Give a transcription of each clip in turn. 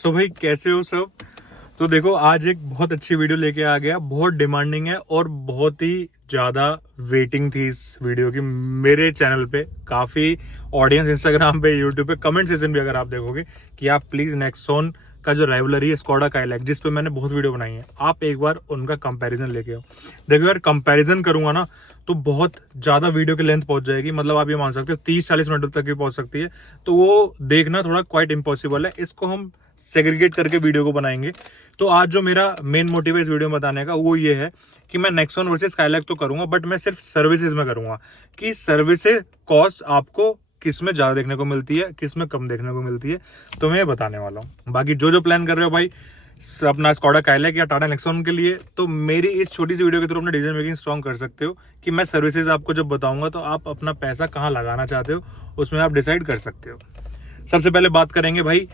सो भाई कैसे हो सब। तो देखो आज एक बहुत अच्छी वीडियो लेके आ गया, बहुत डिमांडिंग है और बहुत ही ज़्यादा वेटिंग थी इस वीडियो की। मेरे चैनल पे काफ़ी ऑडियंस, इंस्टाग्राम पे, यूट्यूब पे, कमेंट सेक्शन भी अगर आप देखोगे कि आप प्लीज़ नेक्सॉन का जो राइवलरी है स्कोडा काइलैक, जिस पे मैंने बहुत वीडियो बनाई है, आप एक बार उनका कंपैरिजन लेके आओ। देखो यार, कंपैरिजन करूंगा ना तो बहुत ज़्यादा वीडियो की लेंथ पहुंच जाएगी। मतलब आप ये मान सकते हो 30-40 मिनट तक भी पहुंच सकती है, तो वो देखना थोड़ा क्वाइट इम्पॉसिबल है। इसको हम सेग्रीगेट करके वीडियो को बनाएंगे। तो आज जो मेरा मेन मोटिव है इस वीडियो में बताने का वो ये है कि मैं नेक्सॉन वर्सेस स्काईलैक तो करूंगा, बट मैं सिर्फ सर्विसेज में करूंगा कि सर्विसेज कॉस्ट आपको किस में ज्यादा देखने को मिलती है, किस में कम देखने को मिलती है, तो मैं ये बताने वाला हूँ। बाकी जो जो प्लान कर रहे हो भाई अपना स्कोडा काइलैक या टाटा नेक्सॉन के लिए, तो मेरी इस छोटी सी वीडियो के थ्रू अपने डिसीजन मेकिंग स्ट्रॉन्ग कर सकते हो कि मैं सर्विसेज आपको जब बताऊंगा तो आप अपना पैसा कहाँ लगाना चाहते हो उसमें आप डिसाइड कर सकते हो। सबसे पहले बात करेंगे भाई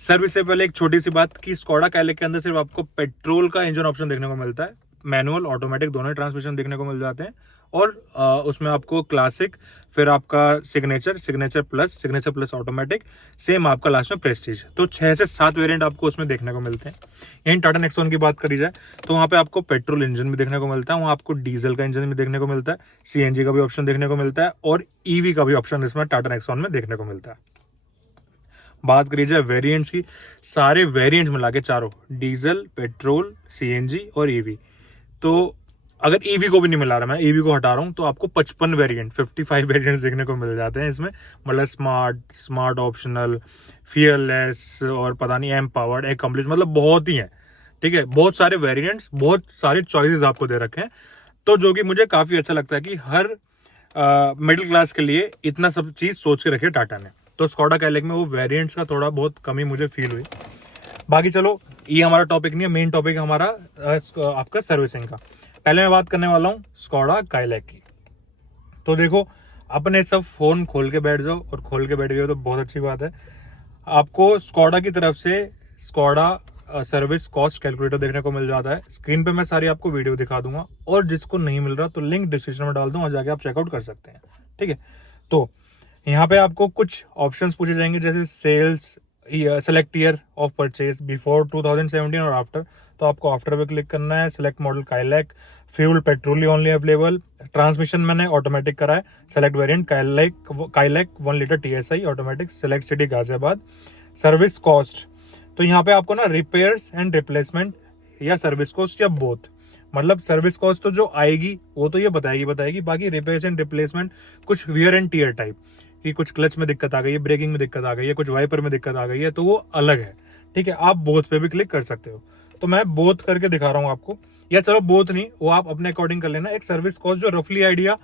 सर्विस से पहले एक छोटी सी बात कि स्कोडा काइलैक के अंदर सिर्फ आपको पेट्रोल का इंजन ऑप्शन देखने को मिलता है। मैनुअल ऑटोमेटिक दोनों ही ट्रांसमिशन देखने को मिल जाते हैं। और उसमें आपको क्लासिक, फिर आपका सिग्नेचर प्लस ऑटोमेटिक, सेम आपका लास्ट में प्रेस्टीज, तो 6 से 7 वेरिएंट आपको उसमें देखने को मिलते हैं। यहीं टाटा नेक्सॉन की बात करी जाए तो वहाँ पे आपको पेट्रोल इंजन भी देखने को मिलता है, वहाँ आपको डीजल का इंजन भी देखने को मिलता है, सीएनजी का भी ऑप्शन देखने को मिलता है और ईवी का भी ऑप्शन इसमें टाटा नेक्सॉन में देखने को मिलता है। बात करी जाए वेरिएंट्स की, सारे वेरिएंट्स मिला के चारों, डीजल, पेट्रोल, सीएनजी और ईवी, तो अगर ईवी को भी नहीं मिला रहा, मैं ईवी को हटा रहा हूं, तो आपको 55 वेरिएंट्स देखने को मिल जाते हैं इसमें। मतलब स्मार्ट ऑप्शनल, फियरलेस और पता नहीं एम पावर्ड, एकम्प्लिश, मतलब बहुत ही है। ठीक है, बहुत सारे वेरिएंट्स, बहुत सारे चॉइसेस आपको दे रखे हैं, तो जो कि मुझे काफी अच्छा लगता है कि हर मिडिल क्लास के लिए इतना सब चीज सोच के रखी टाटा ने। तो स्कोडा काइलैक में वो वेरिएंट्स का थोड़ा बहुत कमी मुझे फील हुई। बाकी चलो, ये हमारा टॉपिक नहीं है, मेन टॉपिक हमारा आपका सर्विसिंग का। पहले मैं बात करने वाला हूँ स्कोडा काइलैक की। तो देखो, अपने सब फोन खोल के बैठ जाओ, और खोल के बैठ गए तो बहुत अच्छी बात है। आपको स्कोडा की तरफ से स्कोडा सर्विस कॉस्ट कैलकुलेटर देखने को मिल जाता है। स्क्रीन पे मैं सारी आपको वीडियो दिखा दूंगा, और जिसको नहीं मिल रहा तो लिंक डिस्क्रिप्शन में डाल दूंगा, वहां जाके आप चेकआउट कर सकते हैं। ठीक है, तो यहाँ पे आपको कुछ ऑप्शंस पूछे जाएंगे, जैसे sales, select year of purchase, before 2017 और आफ्टर, तो आपको आफ्टर पे क्लिक करना है। Select model Kylaq, fuel petrol only available, transmission मैंने ऑटोमेटिक करा है। Select variant Kylaq 1 litre TSI automatic, select city Ghaziabad. Service cost, तो यहाँ पे आपको ना रिपेयर्स एंड रिप्लेसमेंट या सर्विस कॉस्ट या बोथ, मतलब सर्विस कॉस्ट तो जो आएगी वो तो ये बताएगी, बाकी रिपेयर्स एंड रिप्लेसमेंट कुछ वियर एंड टीयर टाइप कि कुछ क्लच में दिक्कत आ गई है, ब्रेकिंग में दिक्कत आ गई है, कुछ वाइपर में दिक्कत आ गई है, तो वो अलग है। ठीक है, आप बोथ पे भी क्लिक कर सकते हो, तो मैं बोथ करके दिखा रहा हूँ आपको, या चलो बोथ नहीं, वो आप अपने अकॉर्डिंग कर लेना। एक सर्विस कॉस्ट जो रफली आइडिया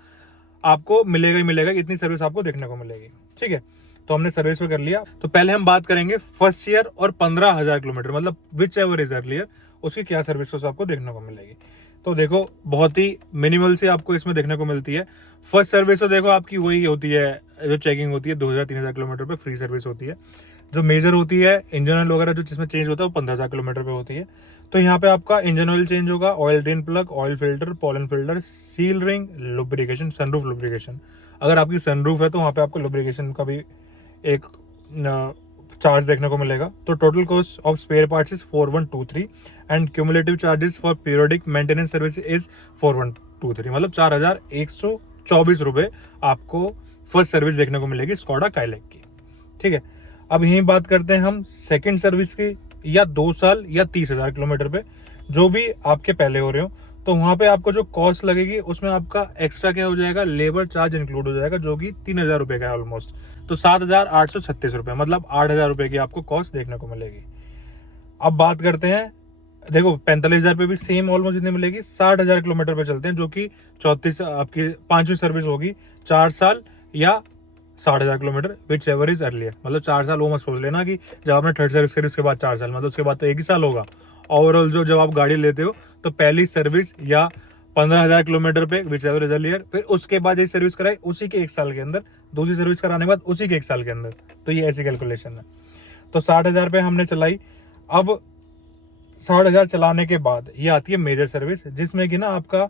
आपको मिलेगा ही मिलेगा, इतनी सर्विस आपको देखने को मिलेगी। ठीक है, तो हमने सर्विस पे कर लिया। तो पहले हम बात करेंगे फर्स्ट ईयर और 15,000 किलोमीटर, मतलब विच एवर इज अर्लियर, उसकी क्या सर्विस आपको देखने को मिलेगी। तो देखो, बहुत ही मिनिमल से आपको इसमें देखने को मिलती है। फर्स्ट सर्विस तो देखो आपकी वही होती है, जो चेकिंग होती है 2,000-3,000 किलोमीटर पे फ्री सर्विस होती है। जो मेजर होती है इंजन ऑयल वगैरह जो जिसमें चेंज होता है वो 15,000 किलोमीटर पे होती है। तो यहाँ पे आपका इंजन ऑयल चेंज होगा, oil drain plug, oil filter, pollen filter, seal ring, lubrication, sunroof lubrication. अगर आपकी सनरूफ है तो वहाँ पे आपको लुब्रिकेशन का भी एक चार्ज देखने को मिलेगा। तो total cost of spare parts is 4123 and cumulative charges for periodic maintenance service is 4123, मतलब 4,124 रुपए आपको फर्स्ट सर्विस देखने को मिलेगी स्कोडा काइलैक की। ठीक है, अब यही बात करते हैं हम सेकंड सर्विस की, या 2 साल या 30,000 किलोमीटर पे, जो भी आपके पहले हो रहे हो। तो वहां पे आपको जो कॉस्ट लगेगी उसमें आपका एक्स्ट्रा क्या हो जाएगा, लेबर चार्ज इंक्लूड हो जाएगा, जो कि 3,000 रुपए का है ऑलमोस्ट। तो 7,836 रुपए, मतलब 8,000 रुपए की आपको कॉस्ट देखने को मिलेगी। अब बात करते हैं, देखो 45,000 पे भी सेम ऑलमोस्ट इतनी मिलेगी। 60,000 किलोमीटर पे चलते हैं, जो कि 34 आपकी 5वीं सर्विस होगी, 4 साल या 60,000 kilometre, which ever is earlier, मतलब 4 साल। वो मत सोच लेना कि जब आपने थर्ड सर्विस करी उसके बाद 4 साल, मतलब उसके बाद तो 1 ही साल होगा ओवरऑल। जो जब आप गाड़ी लेते हो तो पहली सर्विस या 15,000 किलोमीटर पे विच एवर इज अर्लियर, फिर उसके बाद एक सर्विस कराई उसी के 1 साल के अंदर, दूसरी सर्विस कराने के बाद उसी के 1 साल के अंदर। तो ये ऐसी कैलकुलेशन है। तो 60,000 पे हमने चलाई। अब 60,000 चलाने के बाद ये आती है मेजर सर्विस, जिसमें कि ना आपका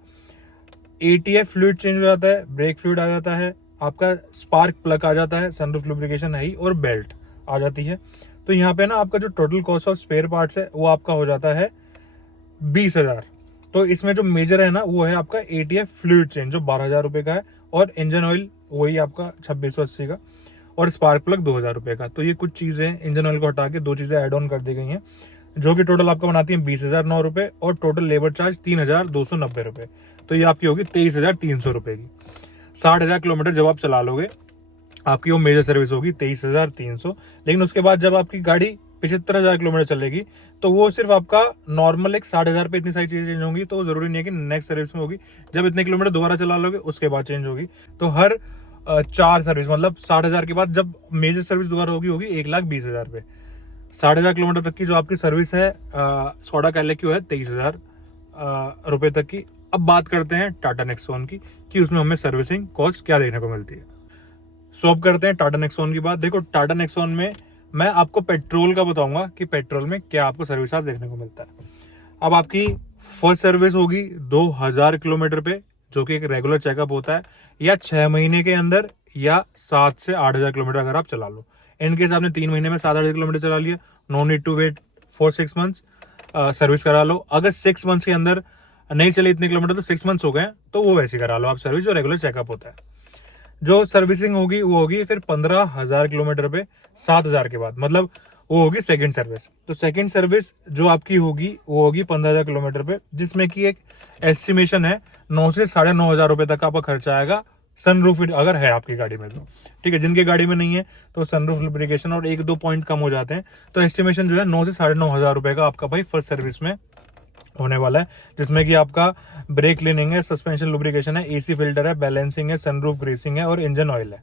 एटीएफ फ्लूइड चेंज हो जाता है, ब्रेक फ्लूइड आ जाता है, आपका स्पार्क प्लग आ जाता है, सनरूफ लुब्रिकेशन है ही, और बेल्ट आ जाती है। तो यहाँ पे ना आपका जो total cost of spare parts है वो आपका हो जाता है 20,000। तो इसमें जो मेजर है ना वो है आपका ATF फ्लूइड चेंज जो 12,000 रुपये का है, और इंजन ऑयल वही आपका 2680 का, और स्पार्क प्लग 2,000 रुपये का। तो ये कुछ चीज़ें इंजन ऑयल को हटा के 2 चीज़ें ऐड ऑन कर दी गई हैं, जो कि टोटल आपका बनाती है 20,009 रुपये, और टोटल लेबर चार्ज 3,290 रुपये। तो ये आपकी होगी 23,300 रुपये की। 60,000 किलोमीटर जब आप चला लोगे आपकी वो मेजर सर्विस होगी 23,300। लेकिन उसके बाद जब आपकी गाड़ी 75,000 किलोमीटर चलेगी तो वो सिर्फ आपका नॉर्मल एक 60,000 पे इतनी सारी चीजें चेंज होंगी। तो जरूरी नहीं है कि नेक्स्ट सर्विस में होगी, जब इतने किलोमीटर दोबारा चला लोगे उसके बाद चेंज होगी। तो हर 4 सर्विस मतलब 60,000 के बाद जब मेजर सर्विस दोबारा होगी 1,20,000 पे। 60,000 किलोमीटर तक की जो आपकी सर्विस है स्कोडा कैलिक की, वो है 23,000 रुपए तक की। अब बात करते हैं टाटा नेक्सॉन की कि उसमें हमें सर्विसिंग कॉस्ट क्या देखने को मिलती है। सो अब करते हैं टाटा नेक्सॉन की बात। देखो टाटा नेक्सॉन में मैं आपको पेट्रोल का बताऊंगा कि पेट्रोल में क्या आपको सर्विस चार्ज देखने को मिलता है। अब आपकी फर्स्ट सर्विस होगी 2,000 किलोमीटर पे, जो कि एक रेगुलर चेकअप होता है, या 6 महीने के अंदर, या 7 से 8,000 किलोमीटर अगर आप चला लो। इनकेस आपने 3 महीने में 7,000 किलोमीटर चला लिया, no need to wait for 6 months, service करा लो। अगर 6 मंथ्स के अंदर नहीं चले इतने किलोमीटर तो 6 मंथ्स हो गए तो वो वैसे करा लो आप सर्विस, जो रेगुलर चेकअप होता है। जो सर्विसिंग होगी वो होगी फिर 15,000 किलोमीटर पे 7,000 के बाद, मतलब वो होगी सेकंड सर्विस। तो सेकंड सर्विस जो आपकी होगी वो होगी 15,000 किलोमीटर पे, जिसमें कि एक एस्टिमेशन है 9 से 9,500 रुपए तक आपका खर्चा आएगा, सनरूफ अगर है आपकी गाड़ी में तो। ठीक है, जिनकी गाड़ी में नहीं है तो सनरूफ लुब्रिकेशन और 1-2 पॉइंट कम हो जाते हैं। तो एस्टिमेशन जो है 9 से 9,500 रुपए का आपका भाई फर्स्ट सर्विस में होने वाला है, जिसमें कि आपका ब्रेक क्लीनिंग है, सस्पेंशन लुब्रिकेशन है, AC फिल्टर है, बैलेंसिंग है, सनरूफ ग्रीसिंग है और इंजन ऑयल है।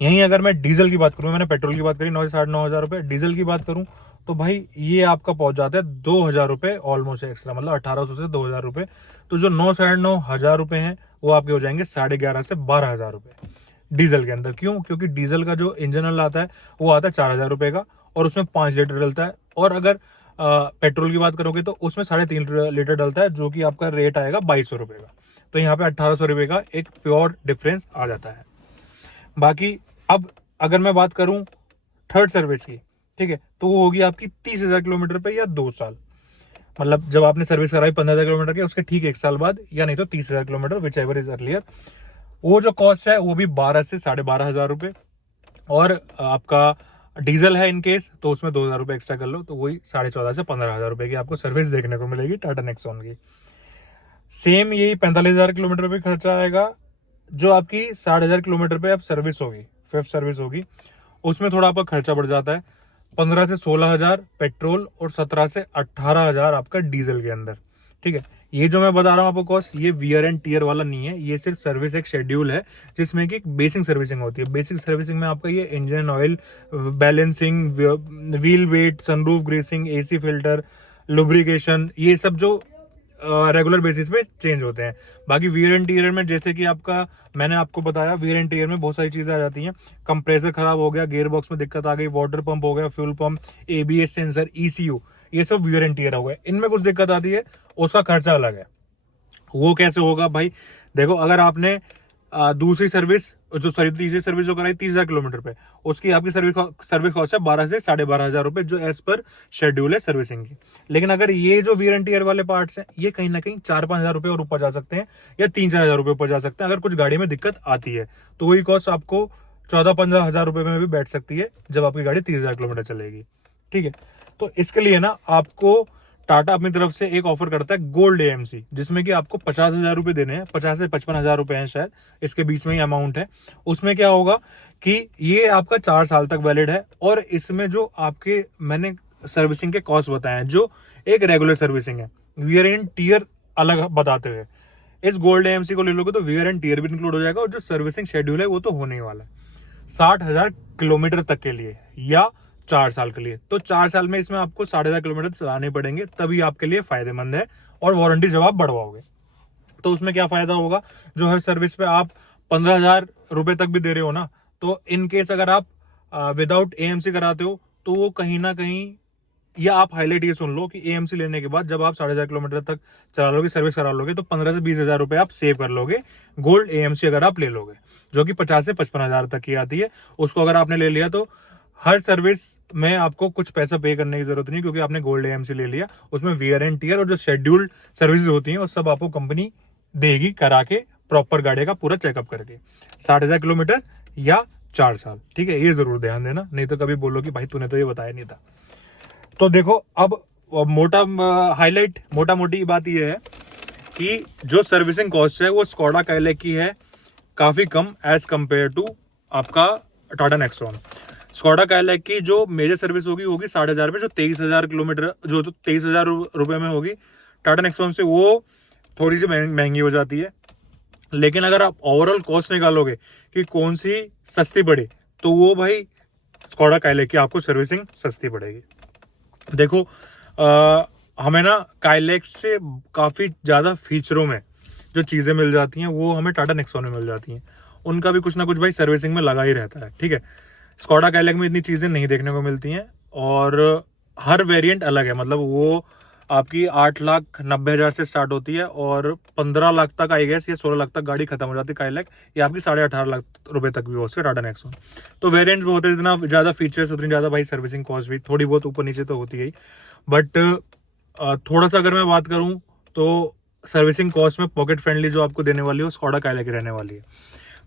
यहीं अगर मैं डीजल की बात करूं, मैंने पेट्रोल की बात करी 9 से 9,500 रुपए, डीजल की बात करूं तो भाई ये आपका पहुंच जाता है 2,000 रुपए ऑलमोस्ट एक्स्ट्रा, मतलब 1,800 से 2,000 रुपए। तो जो 9,500 रुपए हैं वो आपके हो जाएंगे 11,500 से 12,000 रुपए डीजल के अंदर। क्यों? क्योंकि डीजल का जो इंजन ऑयल आता है वो आता है 4,000 रुपए का, और उसमें 5 लीटर डलता है। और अगर पेट्रोल की बात करोगे तो उसमें 3.5 लीटर डलता है, जो कि आपका रेट आएगा 2,200 रुपए का। तो यहाँ पे 1,800 रुपए का एक प्योर डिफरेंस आ जाता है। बाकी अब अगर मैं बात करूं थर्ड सर्विस की, ठीक है, तो वो होगी आपकी 30,000 किलोमीटर पे या 2 साल, मतलब जब आपने सर्विस कराई 15,000 किलोमीटर के उसके ठीक 1 साल बाद, या नहीं तो 30,000 kilometre, which ever is earlier. वो जो कॉस्ट है वो भी 12 से 12,500 रुपए। और आपका डीजल है इनकेस तो उसमें 2,000 रुपए एक्स्ट्रा कर लो, तो वही 14,500 से 15,000 रुपए की आपको सर्विस देखने को मिलेगी टाटा नेक्सॉन की। सेम यही 45,000 किलोमीटर पे खर्चा आएगा, जो आपकी 60,000 किलोमीटर पे अब सर्विस होगी, फिफ्थ सर्विस होगी, उसमें थोड़ा आपका खर्चा बढ़ जाता है। 15 से 16,000 पेट्रोल और 17 से 18,000 आपका डीजल के अंदर। ठीक है, ये जो मैं बता रहा हूँ आपको कॉस्ट, ये वियर एंड टीयर वाला नहीं है, ये सिर्फ सर्विस एक शेड्यूल है जिसमें कि एक बेसिक सर्विसिंग होती है। बेसिक सर्विसिंग में आपका ये engine oil, balancing, wheel weight, sunroof greasing, AC filter, lubrication, ये सब जो रेगुलर बेसिस पे चेंज होते हैं। बाकी वियर एंड टीयर में जैसे कि आपका, मैंने आपको बताया, वियर एंड टीयर में बहुत सारी चीजें आ जाती हैं। कंप्रेसर खराब हो गया, गियर बॉक्स में दिक्कत आ गई, वाटर पंप हो गया, fuel pump, ABS sensor, ECU, ये सब वियर एंड टीयर हो गए। इनमें कुछ दिक्कत आती है, उसका खर्चा अलग है। वो कैसे होगा भाई? देखो, अगर आपने दूसरी सर्विस तीसरी सर्विस जो कराई 30,000 किलोमीटर पे, उसकी आपकी सर्विस कॉस्ट है 12 से 12,500 रुपए, जो एज पर शेड्यूल है सर्विसिंग की। लेकिन अगर ये जो वियर एंड टीयर वाले पार्ट्स हैं, ये कहीं ना कहीं 4-5,000 रुपए और ऊपर जा सकते हैं, या 3-4,000 रुपए ऊपर जा सकते हैं। अगर कुछ गाड़ी में दिक्कत आती है तो वही कॉस्ट आपको 14-15,000 रुपए में भी बैठ सकती है जब आपकी गाड़ी 30,000 किलोमीटर चलेगी। ठीक है, तो इसके लिए ना आपको टाटा अपनी तरफ से एक ऑफर करता है गोल्ड AMC, जिसमें कि आपको 50,000 रुपए देने हैं, 50 से 55,000 रुपए हैं शायद, इसके बीच में ही अमाउंट है। उसमें क्या होगा कि ये आपका 4 साल तक वैलिड है, और इसमें जो आपके मैंने सर्विसिंग के कॉस्ट बताए हैं, जो एक रेगुलर सर्विसिंग है, वियर एंड टीयर अलग बताते हुए, इस गोल्ड AMC को ले लोगे तो वियर एंड टीयर भी इंक्लूड हो जाएगा, और जो सर्विसिंग शेड्यूल है वो तो होने ही वाला है 60,000 किलोमीटर तक के लिए या 4 साल के लिए। तो 4 साल में इसमें आपको 10,500 किलोमीटर चलाने पड़ेंगे, तभी आपके लिए फायदेमंद है, और वारंटी जब आप बढ़वाओगे तो उसमें क्या फायदा होगा, जो हर सर्विस पे आप 15,000 रुपए तक भी दे रहे हो ना, तो इन केस अगर आप विदाउट AMC कराते हो तो वो कहीं ना कहीं, या आप हाईलाइट ये सुन लो कि AMC लेने के बाद जब आप 15,500 किलोमीटर तक चला लोगे, सर्विस करा लोगे, तो 15 से 20,000 रुपए आप सेव कर लोगे गोल्ड AMC अगर आप ले लोगे, जो कि 50 से 55,000 तक की आती है। उसको अगर आपने ले लिया तो हर सर्विस में आपको कुछ पैसा पे करने की जरूरत नहीं, क्योंकि आपने गोल्ड AMC ले लिया, उसमें वियर एंड टियर और जो शेड्यूल्ड सर्विस होती हैं वो सब आपको कंपनी देगी करा के, प्रॉपर गाड़ी का पूरा चेकअप करके। 60,000 किलोमीटर या 4 साल, ठीक है, ये जरूर ध्यान देना, नहीं तो कभी बोलो कि भाई तूने तो ये बताया नहीं था। तो देखो अब मोटा मोटी बात ये है कि जो सर्विसिंग कॉस्ट है वो स्कोडा काइलैक की है काफी कम एज कंपेयर टू आपका टाटा नेक्सॉन। स्कोडा काइलैक की जो मेजर सर्विस होगी 60,000 रुपये, जो 23,000 किलोमीटर, जो तो 23,000 रुपये में होगी। टाटा नेक्सॉन से वो थोड़ी सी महंगी हो जाती है। लेकिन अगर आप ओवरऑल कॉस्ट निकालोगे कि कौन सी सस्ती पड़े, तो वो भाई स्कोडा काइलैक की आपको सर्विसिंग सस्ती पड़ेगी। देखो हमें ना काइलैक से काफी ज्यादा फीचरों में जो चीजें मिल जाती हैं वो हमें टाटा नेक्सॉन में मिल जाती हैं। उनका भी कुछ ना कुछ भाई सर्विसिंग में लगा ही रहता है, ठीक है। स्कोडा काइलैक में इतनी चीजें नहीं देखने को मिलती हैं, और हर वेरिएंट अलग है। मतलब वो आपकी 8,90,000 से स्टार्ट होती है और 15 लाख तक आई गेस या 16 लाख तक गाड़ी खत्म हो जाती है काइलैक, या आपकी 18.5 लाख रुपए तक भी हो सकती है टाटा नेक्सॉन। तो वेरिएंट्स बहुत है, जितना ज्यादा फीचर्स उतनी ज्यादा भाई सर्विसिंग कॉस्ट भी थोड़ी बहुत ऊपर नीचे तो होती है ही। बट थोड़ा सा अगर मैं बात करूं तो सर्विसिंग कॉस्ट में पॉकेट फ्रेंडली जो आपको देने वाली है स्कोडा काइलैक रहने वाली है।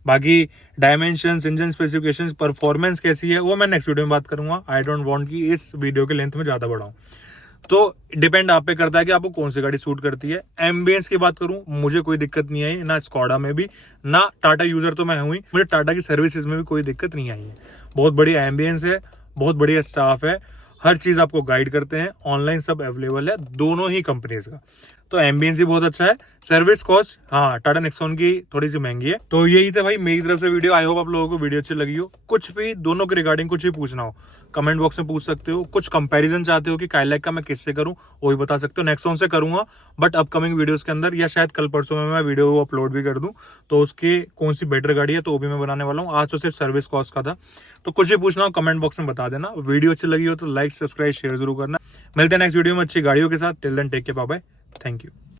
बाकी डायमेंशंस, इंजन स्पेसिफिकेशंस, परफॉर्मेंस कैसी है वो मैं नेक्स्ट वीडियो में बात करूंगा। आई डोंट वांट कि इस वीडियो के लेंथ में ज्यादा बढ़ाऊं। तो डिपेंड आप पे करता है कि आपको कौन सी गाड़ी सूट करती है। एम्बियंस की बात करूं, मुझे कोई दिक्कत नहीं आई, ना स्कोडा में भी, ना टाटा यूजर तो मैं हुई, मुझे टाटा की सर्विसेज में भी कोई दिक्कत नहीं आई है। बहुत बढ़िया एम्बियंस है, बहुत बढ़िया स्टाफ है, हर चीज आपको गाइड करते हैं, ऑनलाइन सब अवेलेबल है दोनों ही कंपनीज का। तो एम्बियंस भी बहुत अच्छा है। सर्विस कॉस्ट हाँ टाटा नेक्सॉन की थोड़ी सी महंगी है। तो यही था भाई मेरी तरफ से वीडियो। आई होप आप लोगों को वीडियो अच्छी लगी हो। कुछ भी दोनों के रिगार्डिंग कुछ भी पूछना हो कमेंट बॉक्स में पूछ सकते हो। कुछ कंपैरिजन चाहते हो कि काइलैक का मैं किससे करूं वो भी बता सकते हो। नेक्सॉन से करूंगा बट अपकमिंग वीडियोस के अंदर, या शायद कल परसों में मैं वीडियो अपलोड भी कर दूं, तो उसकी कौन सी बेटर गाड़ी है तो वो भी मैं बनाने वाला हूँ। आज तो सिर्फ सर्विस कॉस्ट का था। तो कुछ भी पूछना हो कमेंट बॉक्स में बता देना। वीडियो अच्छी लगी हो तो लाइक, सब्सक्राइब, शेयर जरूर करना। मिलते हैं नेक्स्ट वीडियो में अच्छी गाड़ियों के साथ। Till then take care, bye bye, thank you.